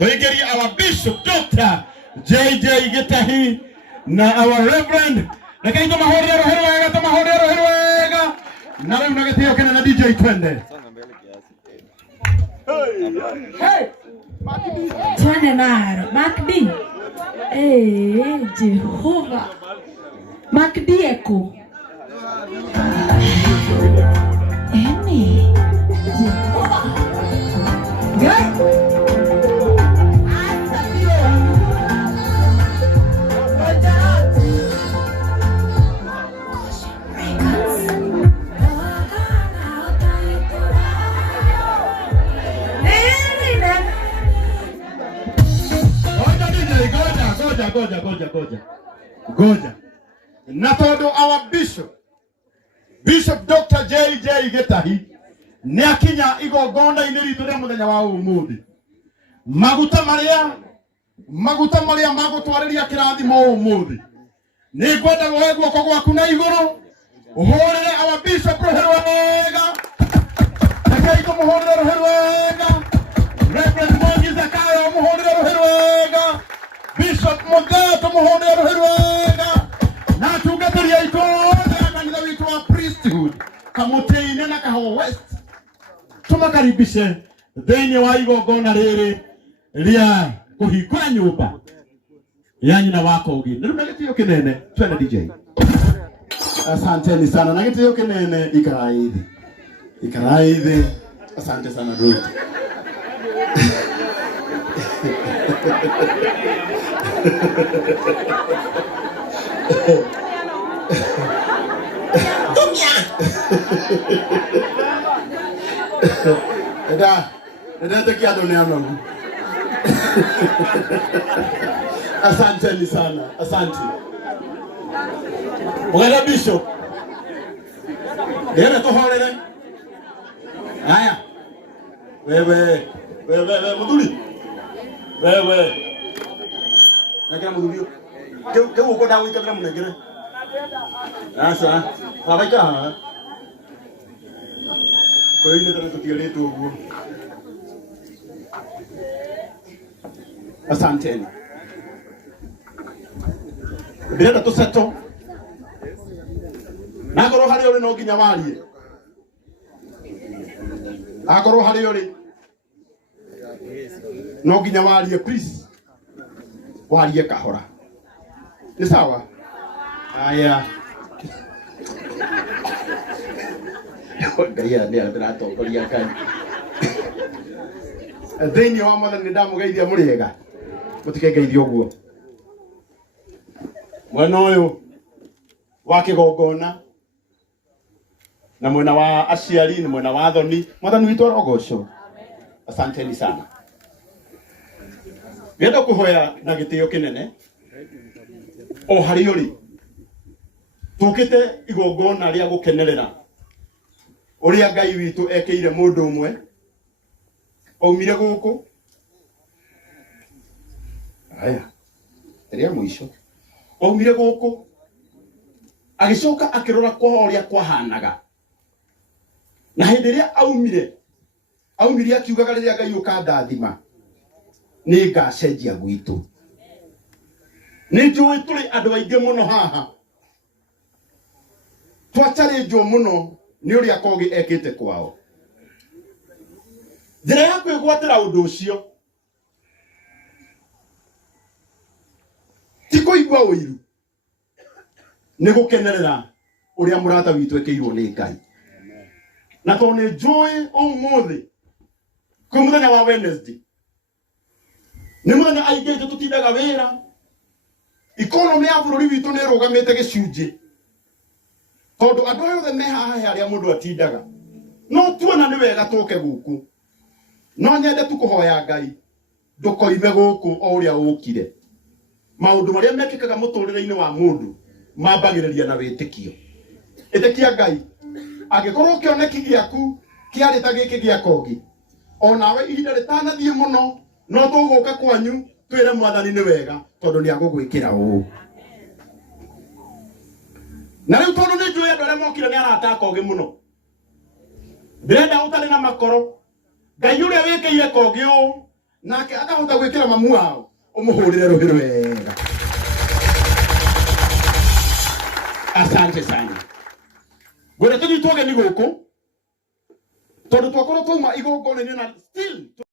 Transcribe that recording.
Toigeri our Bishop Dr. JJ Getahi na our Reverend na kaito mahorero herwega to mahorero herwega na leo mnagetio kana na DJ twende. Hey twende maro Macdi Jehova Macdi eko Jehova Guys Goja. Na todo our Bishop Dr. JJ Getahi ni akinya igogona iniritu rya muthenya wa umuthi. Maguta maria magutwariria kirathimo umuthi. Ni kwenda guhe guoko gwaku na iguru. Uhorere our Bishop Roherwega. Nakaiko muhorere Roherwega. Reverend Mwangi Zakayo muhorere Roherwega. Bishop Mugato muhorere Roherwega. Na tugateria ikona kanitha witu wa priesthood Kamuteine na Kahawa West. Tumakaribishe thĩinĩ wa igongona rĩrĩ rĩa kũhingũra nyũmba ya nyina wa Kogi. Rĩu na gĩtĩo kĩnene twende DJ. Asanteni sana na gĩtĩo kĩnene ikarai thĩ. Asante sana Ruth. Eda tekia dunia Mungu. Asante sana, asante. Mwana Bishop. Dere tuhorere. Haya. Wewe muduli. Wewe. Nakira muduli. Ke uko dawo ikabira munegere. Asa. Abaika. Kwa hiyo ndio tukieletu huko. Asanteni. Bila tuseto. Nagoro hari ori no ginya warie. Nagoro hari ori. No ginya warie please. Warie kahora. Ni sawa? Haya. Gaya ni atrato kolia kan. Thĩinĩ wa mwana nĩ ndamũgeithia mũrĩega. Mũtikegeithio guo. Mwena ũyũ wa kĩgongona na mwena wa aciari na mwena wa thoni, mwathani witũ arogocwo. Asanteni sana. Ngenda kũhoya na gĩtĩo kĩnene. O harĩ ũrĩ. Tũkĩte igongona rĩa gũkenerera ũrĩa Ngai witũ ekĩire mũndũ ũmwe. Oumire gũkũ. Haya. Eria mũico. Oumire gũkũ. Agĩcoka akĩrora kwa ũrĩa kwahanaga. Na hĩndĩ ĩrĩa aumire akiugaga rĩrĩa Ngai ũkandathima nĩ ngacenjia gwitũ. Nĩ njũĩ tũrĩ andũ aingĩ mũno haha. Twa-challenge mũno nĩ ũrĩa Kogi ekĩte kwao. Njĩra ya kwĩgwatĩra ũndũ ũcio ti kũigua ũiru, nĩ gũkenerera ũrĩa mũrata witũ ekĩirwo nĩ Ngai. Na tondũ nĩ njũĩ ũmũthĩ kwĩ mũthenya wa Wednesday nĩ mũthenya aingĩ aitũ tũtindaga wĩra. Economy ya bũrũri witũ nĩ ĩrũgamĩte gĩcunjĩ. Tondũ andũ othe me haha harĩa mũndũ atindaga. No tuona nĩ wega tũke gũkũ. No nyende tu kũhoya Ngai ndũkoime gũkũ o ũrĩa ũkire. Maũndũ marĩa mekĩkaga mũtũrĩre-inĩ wa mũndũ mambagĩrĩria na wĩtĩkio. Ĩtĩkia Ngai. Angĩkorwo kĩoneki gĩaku kĩarĩ ta gĩkĩ gĩa Kogi, o nawe ihinda rĩtanathiĩ mũno no tũgũka kwanyu twĩre mwathani nĩ wega tondũ nĩ agũgwĩkĩra ũũ. Na rĩu tondũ nĩ njũĩ andũ arĩa mokire nĩ arata a Kogi mũno. Ndĩrenda ũtarĩ na makoro. Ngai ũrĩa wĩkĩire Kogi ũũ nake akahota gwikira mamu wao umuhurire ruhiro wega. Asante sana. Gwere tuthii twoge ni guku tondu twakorwo twauma igongona-inĩ na still